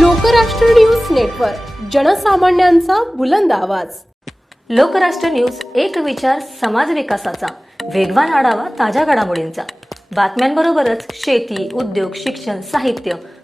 Lokrashtra news network जनसामान्यांचा बुलंद आवाज. लोकराष्ट्र न्यूज एक विचार समाज विकासाचा वेगवान आढावा ताज्या घडामोडींचा. बातम्यांबरोबरच शेती उद्योग शिक्षण साहित्य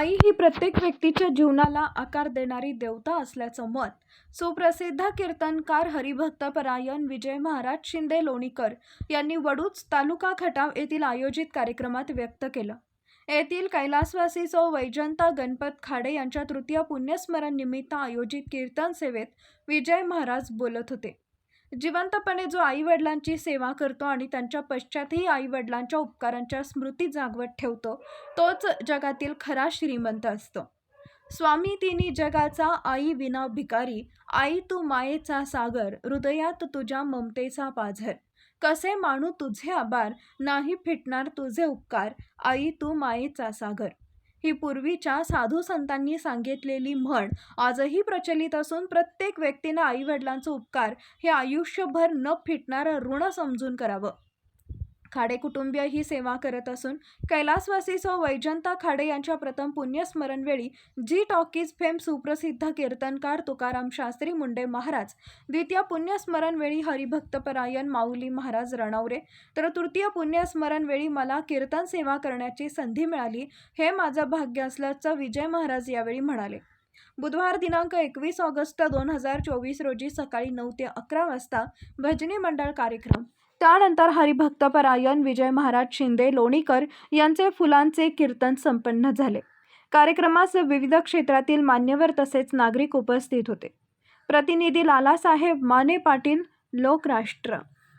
आई ही प्रत्येक व्यक्तीच्या जीवनाला आकार देणारी देवता असल्याचं मत. सुप्रसिद्ध कीर्तनकार हरिभक्तपरायण विजय महाराज शिंदे लोणीकर यांनी वडूच तालुका खटाव येथील आयोजित कार्यक्रमात व्यक्त केलं. येथील कैलासवासी सौ वैजंता गणपत खाडे यांच्या तृतीय पुण्यस्मरण निमित्त आयोजित कीर्तन सेवेत विजय महाराज बोलत होते. जिवंतपणे जो आई वडिलांची सेवा करतो आणि त्यांच्या पश्चातही आई वडिलांच्या उपकारांच्या स्मृती जागवत ठेवतो तोच जगातील खरा श्रीमंत असतो. स्वामी तिनी जगाचा आई विना भिकारी आई तू मायेचा सागर हृदयात तुझ्या ममतेचा पाझर. कसे मानू तुझे आभार नाही फिटणार तुझे उपकार आई तू मायेचा सागर. ही पूर्वीच्या साधू संतांनी सांगितलेली म्हण आजही प्रचलित असून प्रत्येक व्यक्तीनं आईवडिलांचं उपकार हे आयुष्यभर न फिटणारं ऋण समजून करावं. खाडे कुटुंबीय ही सेवा करत असून कैलासवासी सौ वैजंता खाडे यांच्या प्रथम पुण्यस्मरणवेळी जी टॉकीज फेम सुप्रसिद्ध कीर्तनकार तुकाराम शास्त्री मुंडे महाराज द्वितीय पुण्यस्मरणवेळी हरिभक्तपरायण माऊली महाराज रणवरे तर तृतीय पुण्यस्मरणवेळी मला कीर्तन सेवा करण्याची संधी मिळाली हे माझं भाग्य असल्याचं विजय महाराज यावेळी म्हणाले. बुधवार दिनांक एकवीस ऑगस्ट दोन हजार चोवीस रोजी सकाळी नऊ ते अकरा वाजता भजनी मंडळ कार्यक्रम त्यानंतर हरिभक्तपरायण विजय महाराज शिंदे लोणीकर यांचे फुलांचे कीर्तन संपन्न झाले. कार्यक्रमास विविध क्षेत्रातील मान्यवर तसेच नागरिक उपस्थित होते. प्रतिनिधी लालासाहेब माने पाटील लोकराष्ट्र.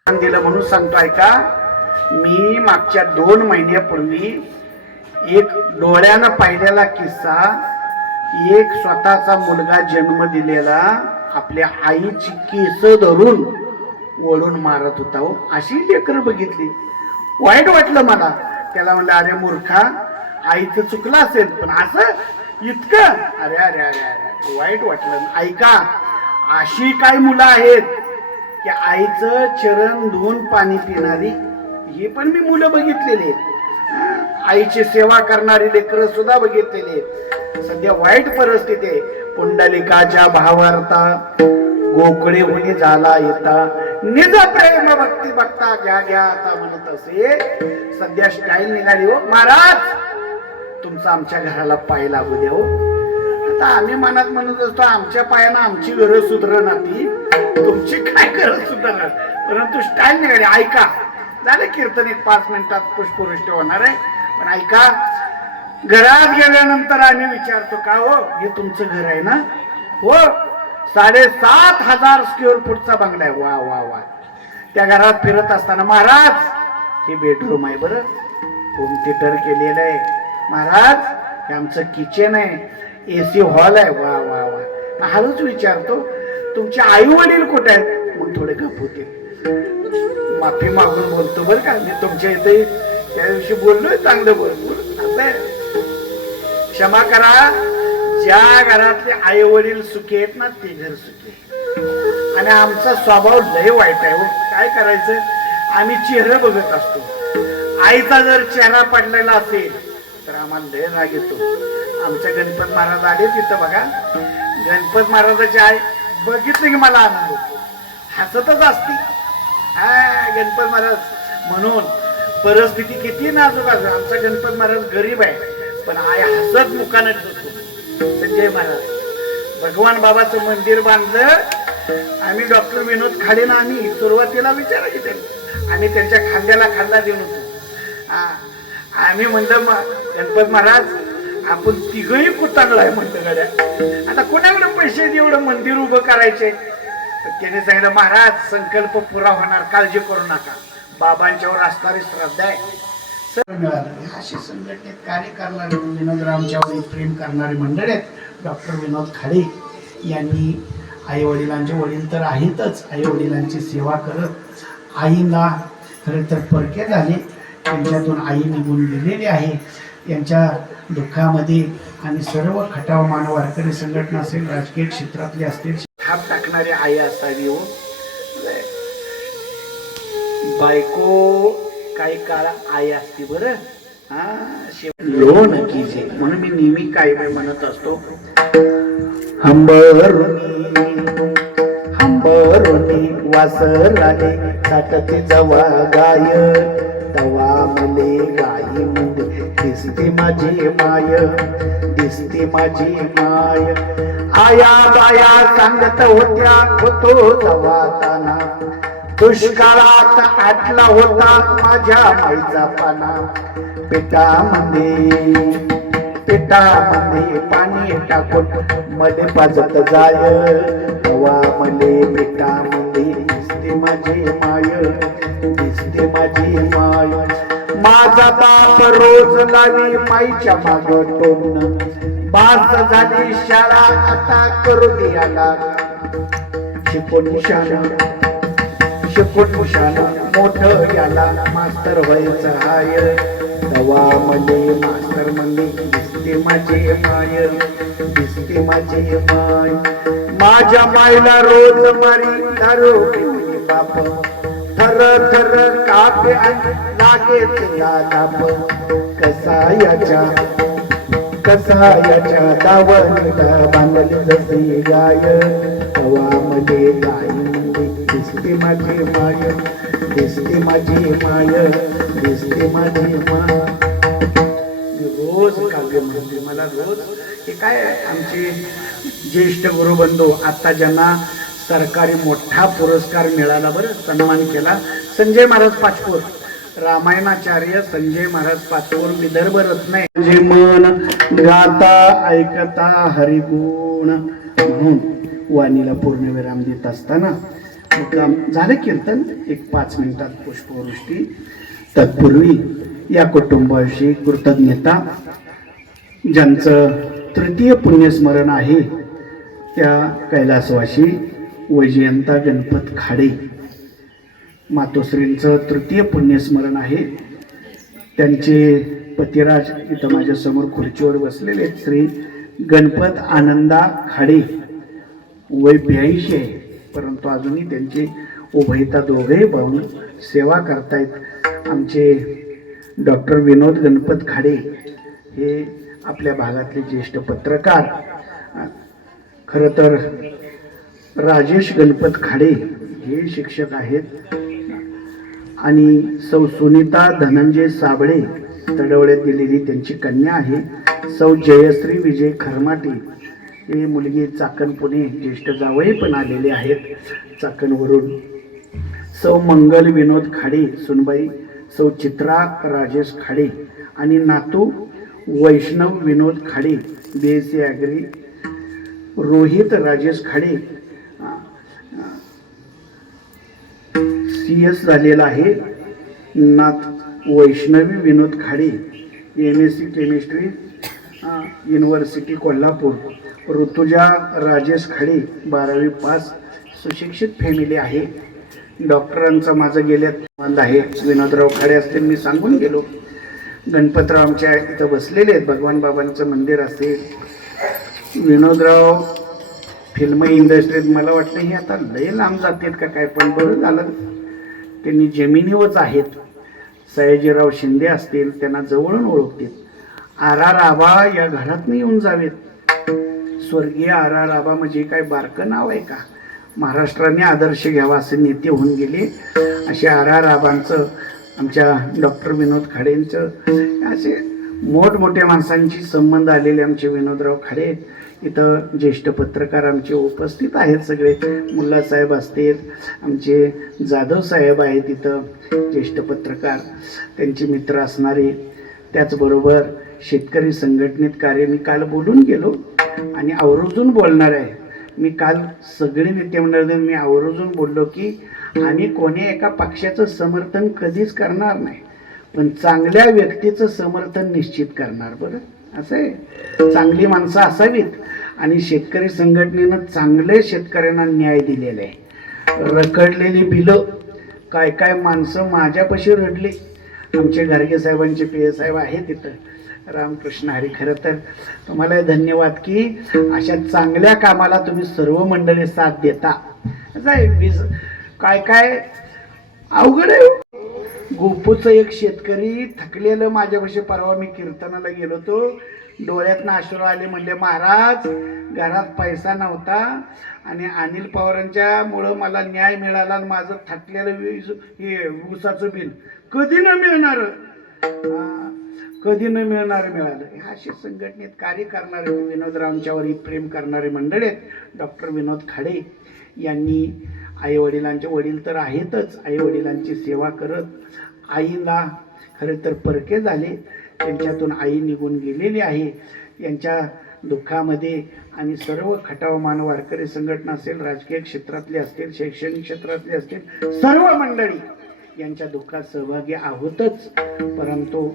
दिलं म्हणून सांगतोय का मी मागच्या दोन महिन्यापूर्वी एक डोळ्यानं पाहिलेला किस्सा एक स्वतःचा मुलगा जन्म दिलेला आपल्या आईची केस धरून ओढून मारत होता हो. अशी लेकर बघितली. वाईट वाटलं मला. त्याला म्हणलं अरे मूर्खा आईचं चुकलं असेल पण असं इतकं. अरे अरे अरे अरे वाईट वाटलं. ऐका अशी काय मुलं आहेत की आईचं चरण धुवून पाणी पिणारी? ही पण मी मुलं बघितलेली आहेत. आईची सेवा करणारी लेकरं सुद्धा बघितलेली आहेत. सध्या वाईट परिस्थिती आहे. पुंडलिकाच्या भावार्था गोकळे होणी झाला येता निज प्रेम भक्ती बघता घ्या घ्या आता म्हणत असे. सध्या स्टाईल निघाली हो. महाराज तुमचं आमच्या घराला पाय लागू द्या हो. आता आम्ही मनात म्हणत असतो आमच्या पायानं आमची गरज सुधरणार ती तुमची काय गरज सुधरणार? परंतु स्टाईल निघाली. ऐका. झालं कीर्तन एक पाच मिनिटात पुष्पवृष्ट होणार आहे. पण ऐका घरात गेल्यानंतर आम्ही विचारतो का हो? हे तुमचं घर आहे ना? हो. साडेसात हजार स्क्वेअर फूटचा बंगला आहे. वा वा वा. त्या घरात फिरत असताना महाराज हे बेडरूम आहे बरं. होम थिएटर केलेलं आहे? महाराज हे आमचं किचन आहे. ए सी हॉल आहे. वा वा वा. हळूच विचारतो तुमचे आई वडील कुठे आहेत? मग थोडे गप होते माफी मागून बोलतो बरं का. मी तुमच्या इथे त्या दिवशी बोललोय चांगलं बोल बोल आहे. क्षमा करा. ज्या घरातले आई वडील सुखी आहेत ना ते घर सुखी आणि आमचा स्वभाव लय वाईट आहे हो. काय करायचं? आम्ही चेहरे बघत असतो. आईचा जर चेहरा पडलेला असेल तर आम्हाला लय राग येतो. आमच्या गणपत महाराज आले तिथं बघा. गणपत महाराजाची आई बघितलं की मला आनंद होतो. हसतच असते. हा गणपत महाराज म्हणून परिस्थिती किती नाजूक असते आमचा गणपत महाराज गरीब आहे पण आई हसत मुखाने ठेवतो संजय महाराज. भगवान बाबाचं मंदिर बांधलं आम्ही डॉक्टर विनोद खाडेनं आम्ही सुरुवातीला विचारायचे त्यांनी. आम्ही त्यांच्या खांद्याला खांदा देऊन होतो. आम्ही म्हणलं गणपत महाराज आपण तिघही कुतांगला आहे म्हणलं गड्या. आता कोणाकडे पैसे एवढं मंदिर उभं करायचे त्याने सांगितलं महाराज संकल्प पुरा होणार. काळजी करू नका. बाबांच्यावर असणारी श्रद्धा आहे. सर अशी संघटनेत कार्य करणारे विनोद रामच्यावर प्रेम करणारे मंडळ आहेत. डॉक्टर विनोद खाडे यांनी आई वडिलांचे वडील तर आहेतच आई वडिलांची सेवा करत आईला खरं तर परके झाले. त्यांच्यातून आई निघून गेलेली आहे. यांच्या दुःखामध्ये आणि सर्व खटाव मानव वारकरी संघटना असेल राजकीय क्षेत्रातले असतील छाप टाकणारी आई असावी हो. बायको काही काळ आई असते बरं. हा शेव- लोण कीजे म्हणून मी नेहमी काय काय म्हणत असतो. हंबरुनी हंबरुनी वासराने साठते जवा गाय. तवा मले गाई म्हणजे दिसते माझी माय दिसते माझी माय. आया बाया सांगत होत्या होतो तवा दुष्काळात आटला होता माझ्या आईचा पाना. पिठामध्ये पिठामध्ये पाणी टाकून मध्ये पाजत जाय. हवा मले पिठामध्ये दिसते माझी माय दिसते माझी माय. माझा बाप रोज लावी माईच्या माग टोमन बास झाली शाळा आता करू दियाला शिकून शाळा शिकून शाळा मोठ याला मास्तर व्हायचं हाय. तवा मले मास्तर म्हणले दिसते माझे माय दिसते माझे माय. माझ्या मायला रोज मारी दारू बाप. थर थर कापे लागे तिला दाप कसा याच्या कसा याच्या दावणीला बांधली जसे गाय. तवा मध्ये गाय दिसते माझे माय दिसते माझी माय दिसते माझे माय. रोज काव्य म्हणते मला रोज हे काय आमचे ज्येष्ठ गुरुबंधू आता ज्यांना सरकारी मोठा पुरस्कार मिळाला बरं सन्मान केला संजय महाराज पाचपूर. रामायणाचार्य संजय महाराज पाचपूर विदर्भ रत्न. म्हणजे मन गाता ऐकता हरिगुण. म्हणून वाणीला पूर्ण विराम देत असताना मुक्काम झालं कीर्तन. एक पाच मिनिटात पुष्पवृष्टी. तत्पूर्वी या कुटुंबाविषयी कृतज्ञता. ज्यांचं तृतीय पुण्यस्मरण आहे त्या कैलासवाशी वैजयंता गणपत खाडे. मातोश्रींचं तृतीय पुण्यस्मरण आहे. त्यांचे पतिराज इथं माझ्यासमोर खुर्चीवर बसलेले श्री गणपत आनंदा खाडे. वय ब्याऐंशी आहे. परंतु अजूनही त्यांची उभयता दोघेही भाऊन सेवा करतायत. आमचे डॉक्टर विनोद गणपत खाडे हे आपल्या भागातले ज्येष्ठ पत्रकार. खरं तर राजेश गणपत खाडे हे शिक्षक आहेत. आणि सौ सुनीता धनंजय साबळे तडवळ्यात दिलेली त्यांची कन्या आहे. सौ जयश्री विजय खरमाटे ही मुलगी चाकण पुणे ज्येष्ठ जावई पण आलेले आहेत. चाकणवरून. सौ मंगल विनोद खाडे सुनबाई. सौ चित्रा राजेश खाडे आणि नातू Vaishnav Vinod Khade B S C agri. Rohit Rajesh Khade. C S झालेला आहे. नाथ Vaishnavi Vinod Khade M S C chemistry. University Kolhapur. Rutuja Rajesh Khade बारावी पास सुशिक्षित फॅमिली आहे. डॉक्टरांचा माझं गेल्यात संबंध आहे. विनोदराव खाडे असतील मी सांगून गेलो. गणपतराव आमच्या इथं बसलेले आहेत. भगवान बाबांचं मंदिर असेल. विनोदराव फिल्म इंडस्ट्रीत मला वाटतं हे आता लय लांब जातात का काय? पण बरं झालं. त्यांनी जमिनीवरच आहेत. सयाजीराव शिंदे असतील त्यांना जवळून ओळखतील. आर आर आबा या घरात नाही येऊन जावेत. स्वर्गीय आर आर आबा म्हणजे काय? बारकं नाव आहे का? महाराष्ट्राने आदर्श घ्यावा असे नेते होऊन गेले. असे आर आर आबांचं आमच्या डॉक्टर विनोद खाडेंचं असे मोठमोठ्या माणसांशी संबंध आलेले आमचे विनोदराव खाडे इथं ज्येष्ठ पत्रकार आमचे उपस्थित आहेत सगळे. मुल्लासाहेब असतील आमचे जाधव साहेब आहेत इथं ज्येष्ठ पत्रकार. त्यांचे मित्र असणारे. त्याचबरोबर शेतकरी संघटनेत कार्य मी काल बोलून गेलो आणि आवर्जून बोलणार आहे. मी काल सगळे नेते मंडळ मी आवर्जून बोललो की आम्ही कोणी एका पक्षाचं समर्थन कधीच करणार नाही पण चांगल्या व्यक्तीचं समर्थन निश्चित करणार बरं? असं आहे. चांगली माणसं असावीत आणि शेतकरी संघटनेनं चांगले शेतकऱ्यांना न्याय दिलेला आहे. रखडलेली बिलं काय काय माणसं माझ्यापाशी रडली. आमचे गाडगे साहेबांचे पी ए साहेब आहेत तिथं रामकृष्ण हरी खरं तर तुम्हाला धन्यवाद की अशा चांगल्या कामाला तुम्ही सर्व मंडळी साथ देता. वीज काय काय? अवघड आहे हो. गोपूचं एक शेतकरी थकलेलं माझ्यापाशी परवा मी कीर्तनाला गेलो होतो. डोळ्यातनं अश्रू आले म्हणले महाराज घरात पैसा नव्हता आणि अनिल पवारांच्यामुळं मला न्याय मिळाला आणि माझं थकलेलं वीज हे ऊसाचं बिल कधी न मिळणार? कधी न मिळणार मिळालं. हे असे संघटनेत कार्य करणारे विनोदरावांच्यावरही प्रेम करणारे मंडळी आहेत. डॉक्टर विनोद खाडे यांनी आईवडिलांचे वडील तर आहेतच आईवडिलांची सेवा करत आईला खरे तर परके झाले. त्यांच्यातून आई निघून गेलेली आहे. यांच्या दुःखामध्ये आणि सर्व खटावमान वारकरी संघटना असेल राजकीय क्षेत्रातले असतील शैक्षणिक क्षेत्रातले असतील सर्व मंडळी यांच्या दुःखात सहभागी आहोतच. परंतु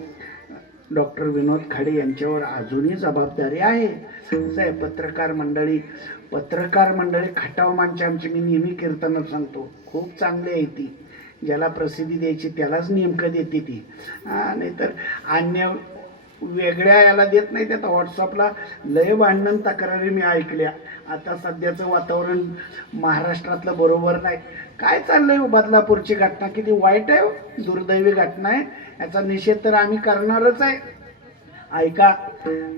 डॉक्टर विनोद खाडे यांच्यावर अजूनही जबाबदारी आहे. कसं आहे पत्रकार मंडळी पत्रकार मंडळी खटाव खटावमानची आमची मी नेहमी कीर्तनात सांगतो खूप चांगली आहे ती. ज्याला प्रसिद्धी द्यायची त्यालाच नेमकं देते ती. नाहीतर अन्य वेगळ्या याला देत नाही आता व्हॉट्सअपला लय भांडण तक्रारी मी ऐकल्या. आता सध्याचं वातावरण महाराष्ट्रातलं बरोबर नाही. काय चाललंय हो बदलापूरची घटना? किती वाईट आहे हो? दुर्दैवी घटना आहे. याचा निषेध तर आम्ही करणारच आहे. ऐका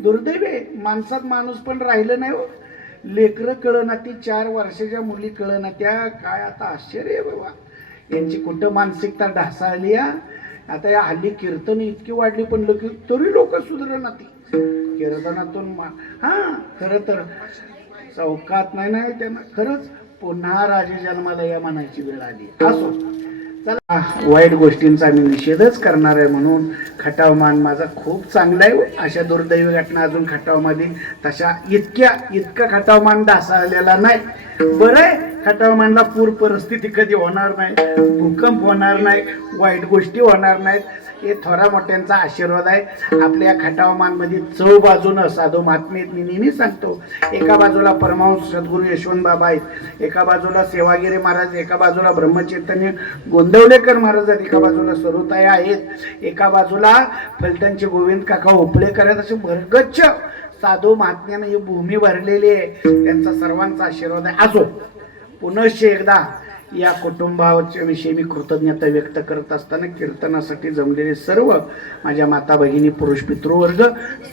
दुर्दैवी माणसात माणूस पण राहिलं नाही हो. लेकरं कळना ती चार वर्षाच्या मुली कळना त्या. काय आता आश्चर्य आहे बाबा. यांची कुठं मानसिकता ढासाळली हा? आता या हल्ली कीर्तन इतकी वाढली पण लोक तरी लोक सुधरना ती. कीर्तनातून मा हा खरं तर चौकात नाही ना त्यांना. खरंच पुन्हा राजे जन्माला या म्हणायची वेळ आली. असो. चला वाईट गोष्टींचा मी निषेधच करणार आहे म्हणून खटावमान माझा खूप चांगला आहे. अशा दुर्दैवी घटना अजून खटावमध्ये तशा इतक्या इतका खटावमान ढासळलेला नाही. बरं आहे खटावमानला पूर परिस्थिती कधी होणार नाही भूकंप होणार नाही वाईट गोष्टी होणार नाहीत. हे थोरा मोठ्यांचा आशीर्वाद आहे. आपल्या खटावमानमध्ये चौ बाजूनं साधू महात्मेत मी नेहमी सांगतो एका बाजूला परमहंस सद्गुरू यशवंत बाबा आहेत एका बाजूला सेवागिरी महाराज एका बाजूला ब्रह्मचैतन्य गोंदवलेकर महाराज आहेत एका बाजूला सरुताई आहेत एका बाजूला फलटणचे गोविंद काका उपळेकर आहेत असे भरगच्छ साधू महात्म्यानं ही भूमी भरलेली आहे. त्यांचा सर्वांचा आशीर्वाद आहे. असो पुनश्च एकदा या कुटुंबाच्या विषयी मी कृतज्ञता व्यक्त करत असताना कीर्तनासाठी जमलेले सर्व माझ्या माता भगिनी पुरुष पितृवर्ग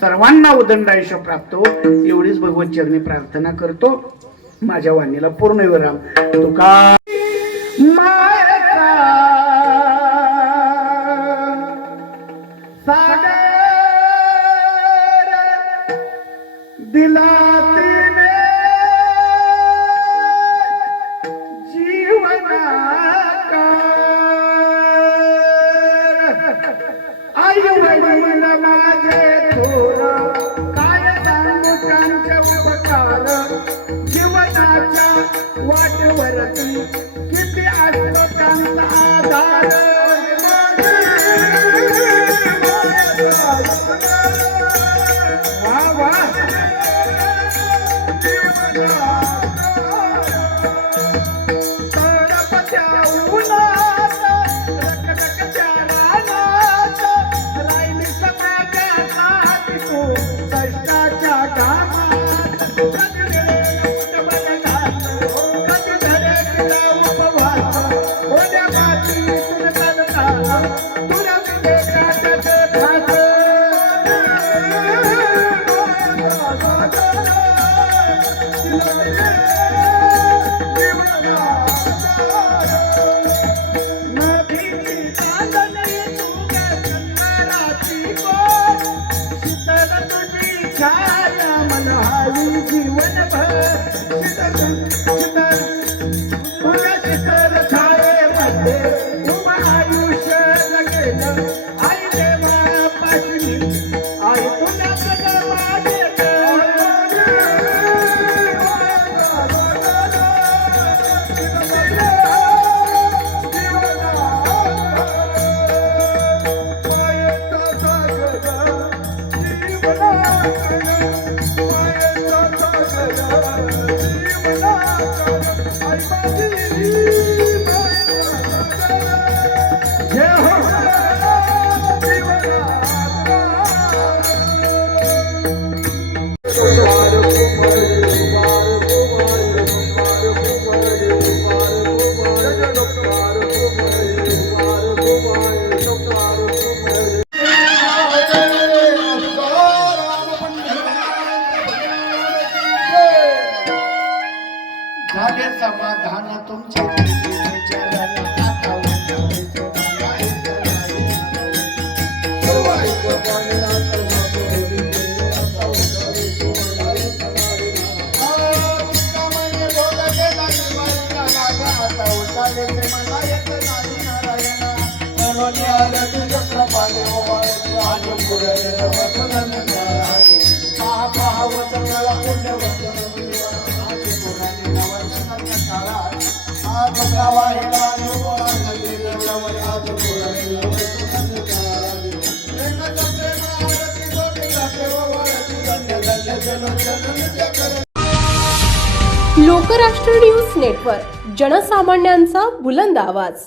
सर्वांना उदंड आयुष्य प्राप्त हो. एवढीच भगवत चरणी प्रार्थना करतो. माझ्या वाणीला पूर्ण विराम. तुका माझे लोकराष्ट्र न्यूज नेटवर्क. जनसामान्यांचा बुलंद आवाज.